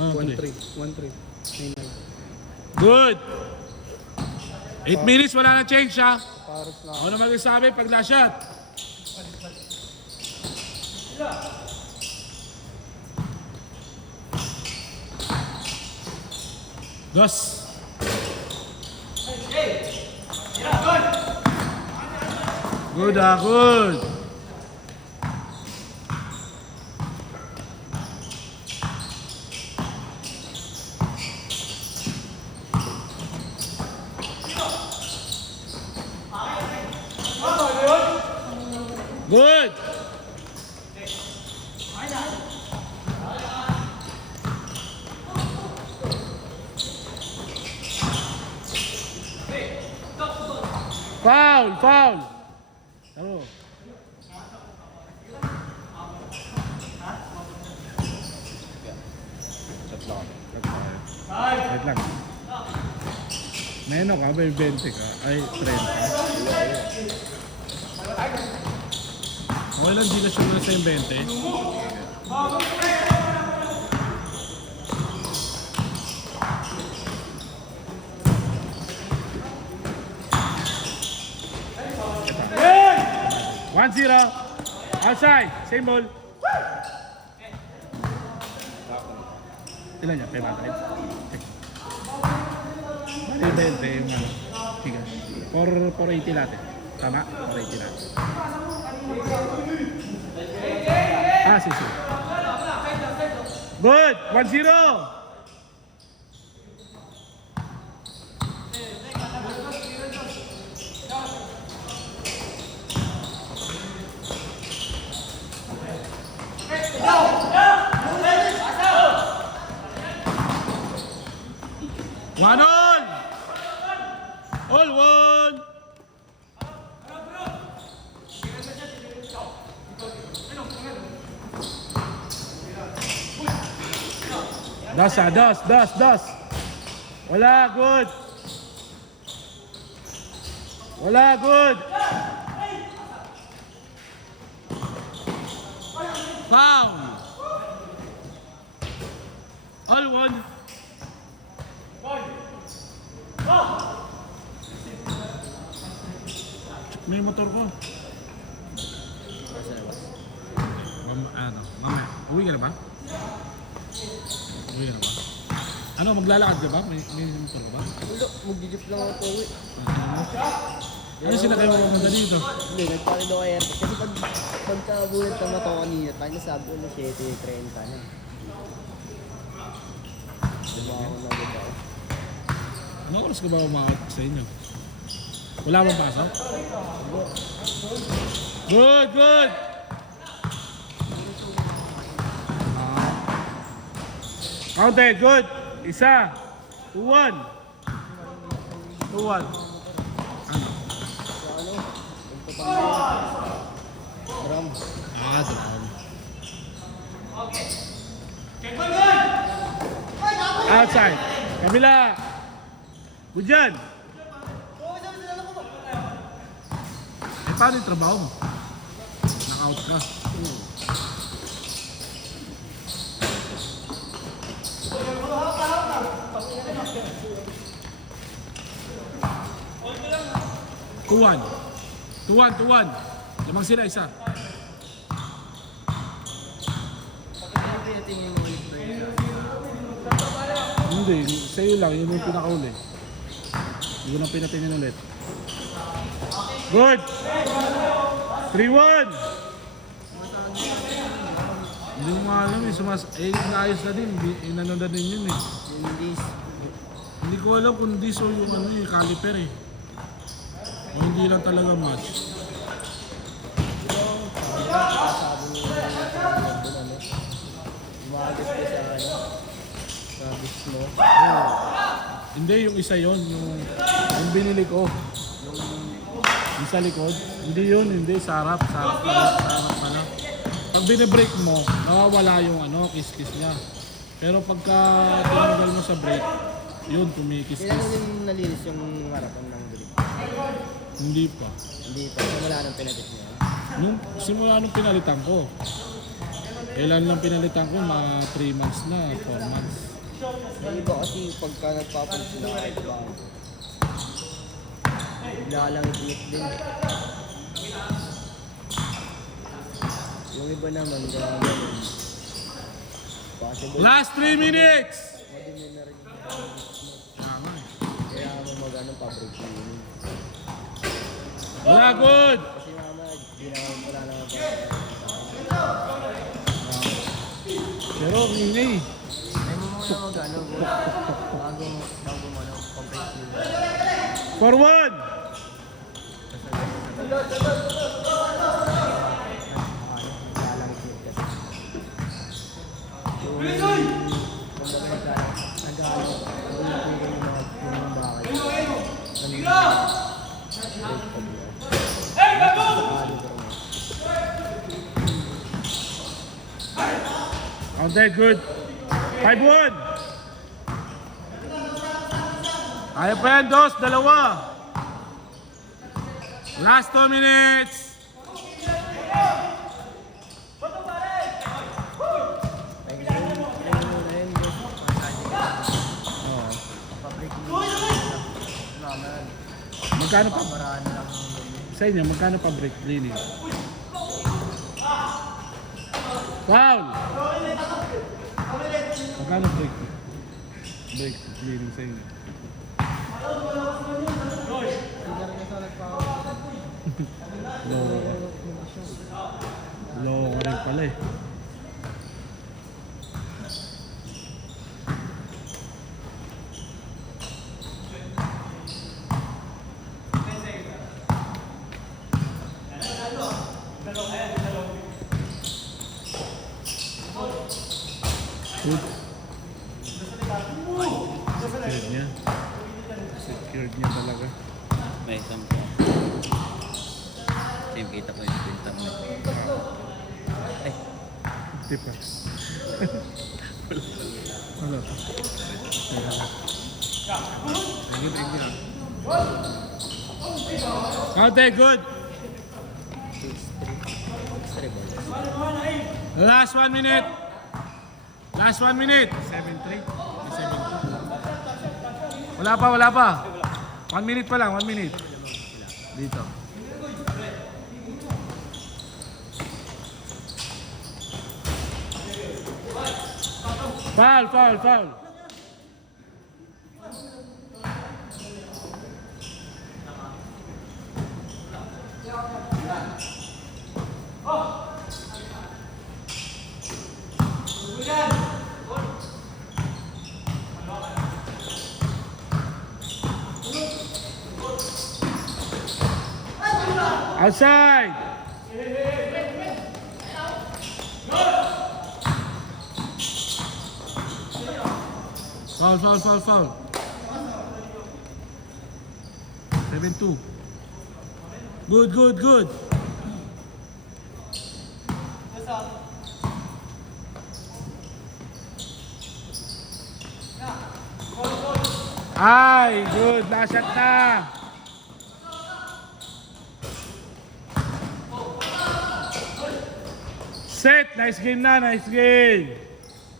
1-3. 1-3. Ayun na lang. Good. 8 minutes, wala na change ha. Paros na. Ako na magsasabi pag last shot. Dos. Good good. Good. Foul, foul. Ano? Wait lang. Meno ka, may 20 ka. Ay, 30. Okay lang, di na siya na sa yung 20. Hey! 1-0. Outside. Same ball. Ilan niya? 500? Bali 20 yung ano. Tigas. 480 natin. Tama? 480 natin. Ah, sisi. Good! 1-0! One on! All one! Das. Wala, good. Wala, good. Foul. All one. May motor ko. Mamaya. Uwi ka na ba? Uwi ka na ba? Ano, maglalakad ka ba? May motor ka ba? Wala, mag-jeep lang ako uwi. Ano sila kayo pumunta dito? Hindi, nagpalido kay Erpot. Kasi pagkabulat na mato kanina, tayo nasabi ko na 7:30 na. Diba ako nagod ako? Ano oras ka ba umakot sa inyo? Wala bang pasok? Good! Counted, good! Isa! 2-1! 2-1! Ano? Drum. Drum. Outside! Kabila! Good dyan! Paano yung trabaho mo? Knock-out ka. Tuwan. Lamang sila isa. Hindi, sa'yo lang. Yun yung pinakauli. Hindi ko na pinatingin ulit. Good! 3-1! Hindi mo alam eh. Naayos na din. Inano na din yun eh. Hindi ko alam kung this o yung ano eh, caliper eh. O hindi lang talaga match. Hindi, yung isa yon yung binili ko. Yung sa likod. Hindi, sa harap pala. Pag binibreak mo, nawawala yung kiss-kiss niya. Pero pagka tinanggal mo sa brake, yun, tumikis-kiss. Kailan yung nalinis yung harapan ng brake? Hindi pa. Wala nang pinalit niya. Simula nung pinalitan ko. Kailan lang pinalitan ko? Mga 3 months na, 4 months. Yung iba kasi pagka nagpapunch na iba, lang itinit din. Yung iba naman, ganun. Possible. Last 3 minutes! Madumi na rin yung Tama eh. kaya mo mag-ano public viewing. Wala, good! Kasi mama, di naman wala naman Pero ang ingay. ay mo muna mag-ano, bago mo ano, public viewing. Forward! Okay, good. 5-1. Kaya pa yan, dos, dalawa. Last 2 minutes. Magkano pa? Sa inyo, magkano pa break cleaning? Foul! Magkano break? Break cleaning sa inyo. Low ka rin pala eh. Good. Secured niya. Secured niya talaga. May isang po. Same kita ko yung pinta mo. Ay, Hindi pa. Wala pa. Okay, good. Last 1 minute. Last 1 minute. 7-3. 7-2. Wala pa, wala pa. 1 minute pa lang, 1 minute. Dito. Foul, foul, foul. Outside. Foul, foul, foul, foul. 7-2. Good, good, good. Ay, good. Last shot na. Set. Nice game na. Nice game.